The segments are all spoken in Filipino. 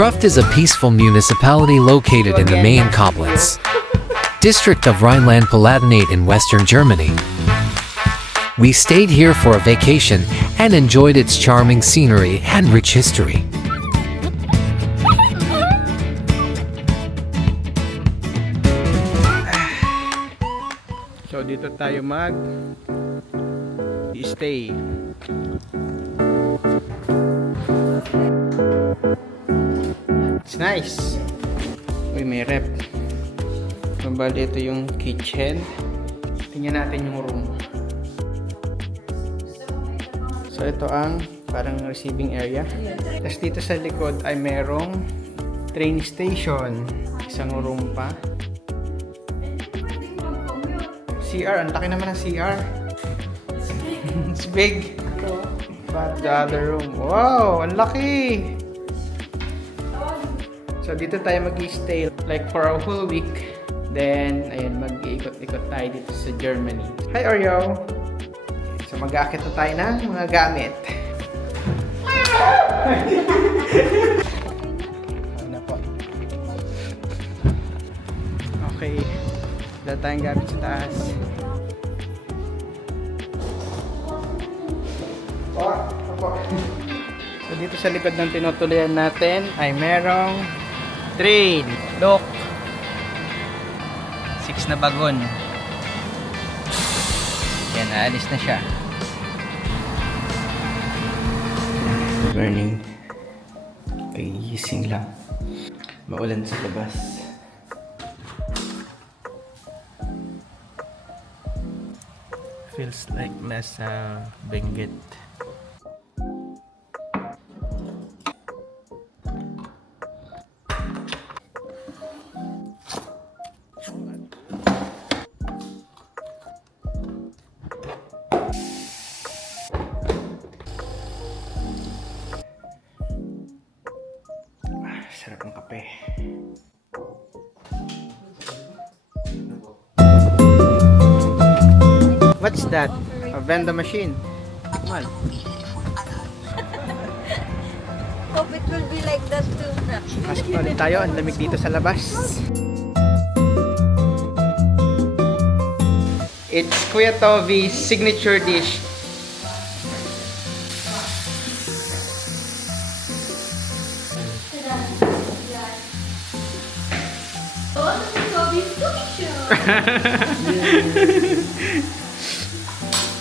Kruft is a peaceful municipality located in the Main-Koblenz district of Rhineland-Palatinate in western Germany. We stayed here for a vacation and enjoyed its charming scenery and rich history. So dito tayo stay. It's nice. Uy, may rep. Bali, ito yung kitchen. Tingnan natin yung room. So ito ang parang receiving area. Tapos dito sa likod ay merong train station. Isang room pa. CR, ang laki naman ng CR. It's big. But the other room, wow, ang laki. So dito tayo mag-stay like for a whole week. Then, ayun, mag-iikot-ikot tayo dito sa Germany. Hi, Oreo! So mag-aakit na tayo ng mga gamit. Ano po? Okay. Dala tayong gamit sa taas. So dito sa likod ng tinutuloyan natin ay merong train. Look! 6 na bagon. Yan, aalis na siya. Burning. Kagising lang. Maulan sa labas. Feels like nasa Benguet. Sarap ng kape. What's that? A vending machine. Come on. Hope it will be like that too. Pasok pa ulit tayo. Ang lamig dito sa labas. It's Kuya Tovy's signature dish.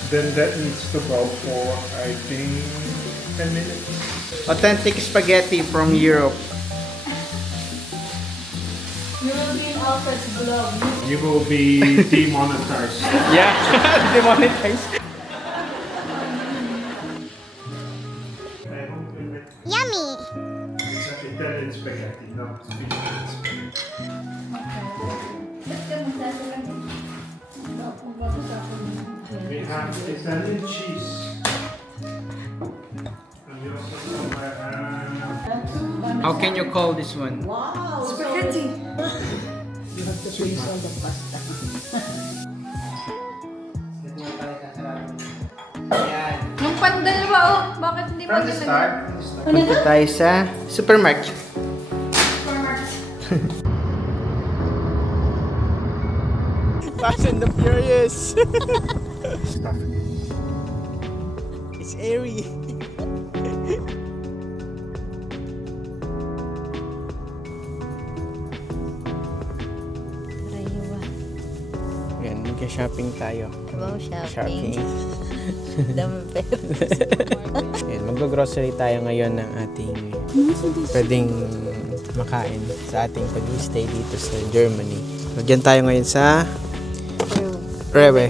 Then that needs to go for, I think, 10 minutes. Authentic spaghetti from Europe. European Alfred's glove. You will be demonetized. Yeah, demonetized. Yummy! It's Italian spaghetti, not Filipino spaghetti. We have Italian cheese. And we also have, How can you call this one? Wow! Spaghetti! You have to place all the pasta. Yung pandalwa, oh! Bakit hindi From pa the start, punta tayo sa supermarket. Fast and the Furious. stuff. It's airy. Yan, magka-shopping tayo. Wow, shopping. Dami pera. Yan, mag-grocery tayo ngayon ng ating pwedeng makain sa ating pag-stay dito sa Germany. Magyan tayo ngayon sa Rewe.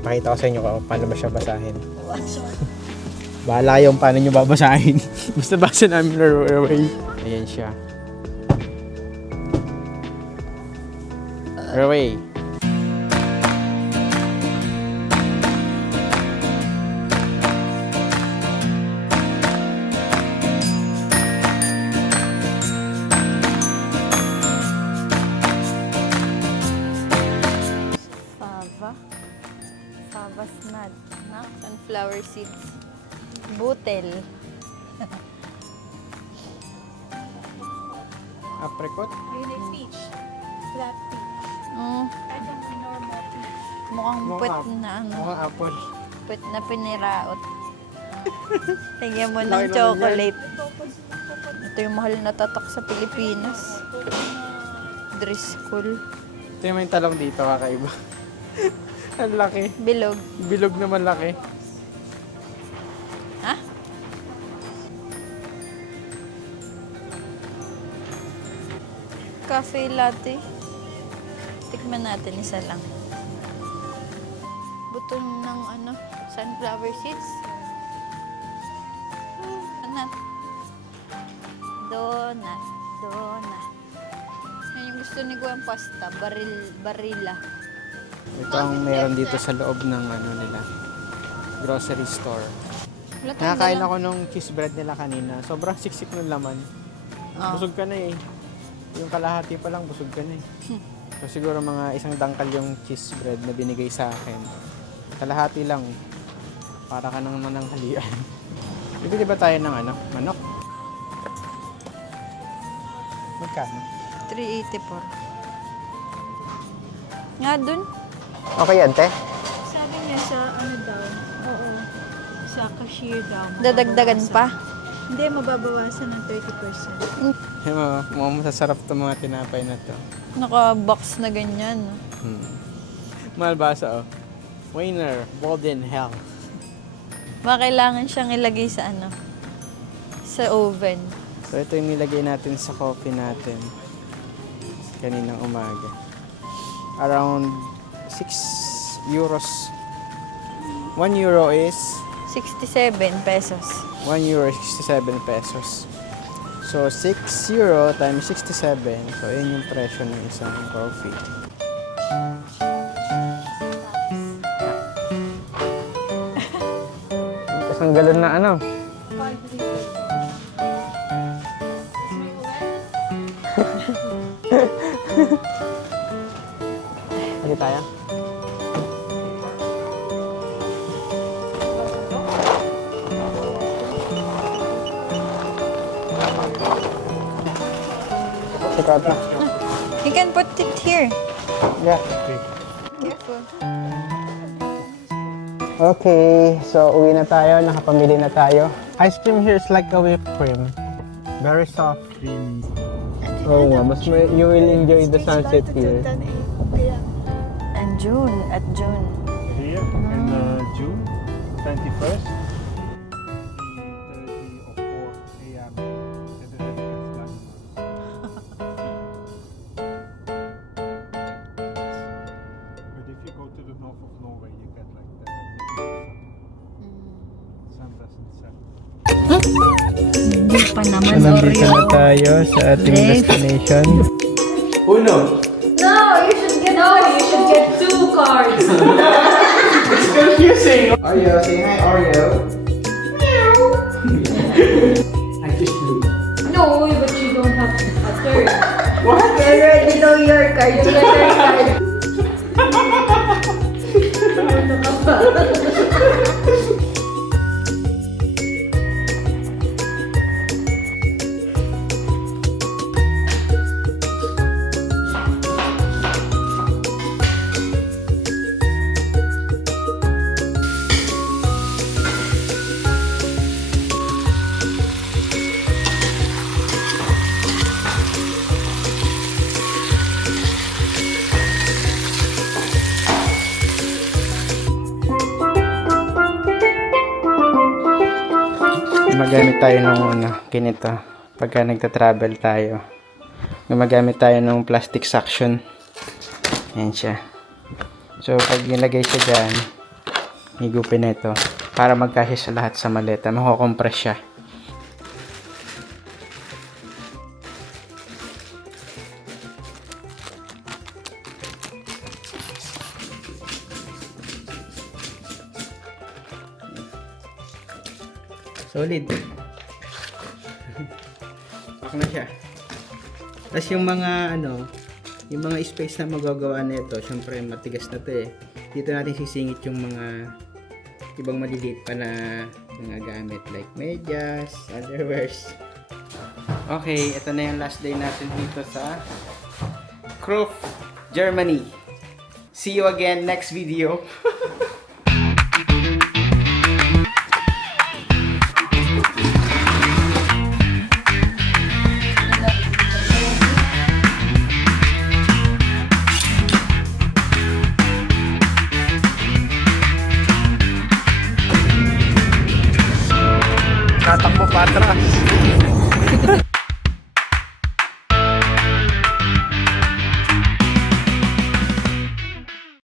Pakita ko sa inyo kung paano ba siya basahin. Bahala yung paano nyo babasahin. Basta basa namin Rewe. Ayan siya. Rewe. Fava. Fava snot. Sunflower seeds. Butel. Apricot? Yung peach. Flat peach. Mm, Kahit yung normal peach. mukhang puwet Mukhang- na ano. Mukhang apple. Puwet na piniraot. Tigyan mo Laki ng naman chocolate. Ito yung mahal na tatak sa Pilipinas. Driscoll. Ito yung may talong dito, kakaiba. Ang laki. Bilog. Bilog naman laki. Ha? Cafe latte. Tikman natin isa lang. Buto ng ano, sunflower seeds. Donut. Donut. Donut. Yan yung gusto ni Gwen pasta. Barilla. Ito ang meron dito sa loob ng ano nila. Grocery store. Wala tayong Nakakain dalang- ako nung cheese bread nila kanina. Sobrang siksik ng laman. Ah. Busog ka na eh. Yung kalahati pa lang, busog ka na eh. So siguro mga isang dangkal yung cheese bread na binigay sa akin. Kalahati lang. Para ka nang mananghalian. Bibili ba tayo ng ano? Manok? Magkano? 384. Nga dun. Okay yan, te. Sabi niya sa ano daw, oo, sa cashier daw. Dadagdagan pa. Hindi, mababawasan ng 30%. Hey, mukhang masasarap itong mga tinapay na to. Naka-box na ganyan. Mahal basa, oh. Wiener, Golden Hell. Baka kailangan siyang ilagay sa ano? Sa oven. So ito yung nilagay natin sa coffee natin. Kaninang umaga. Around 6 euros. 1 euro is 67 pesos. 1 euro is 67 pesos. So 6 euro times 67. So yun yung presyo ng isang coffee. Isang galon na ano? Lagi tayo. Sikat na. You can put it here. Yeah. Careful. Okay, so uwi na tayo. Nakapamili na tayo. Ice cream here is like a whipped cream. Very soft. Creamy. Oh, mas you will enjoy the sunset here. And June. At June. Here in June 21st, 3:30 or 4 a.m. And then it gets like But if you go to the north of Norway, you get like the sun doesn't set. Hindi pa naman Nandito na tayo sa ating destination. Uno! No, you should get 2 cards. Confusing! Oreo, say hi Oreo. I just flew. No, but you don't have a third. What? You already know your card. You got your card. Ano ka pa? Gumagamit tayo ng ganito pagka nagta-travel tayo. Gumagamit tayo ng plastic suction. Ayan siya. So pag nilagay siya dyan, higupin na ito para magkasya sa lahat sa maleta. Makukompress siya. Solid. Pak na siya. Tapos yung mga yung mga space na magagawa nito, syempre matigas na 'to eh. Dito natin sisingit yung mga ibang maliliit pa na mga gamit like medyas, underwears. Okay, ito na yung last day natin dito sa Kruf, Germany. See you again next video. Tatakbo pa atras.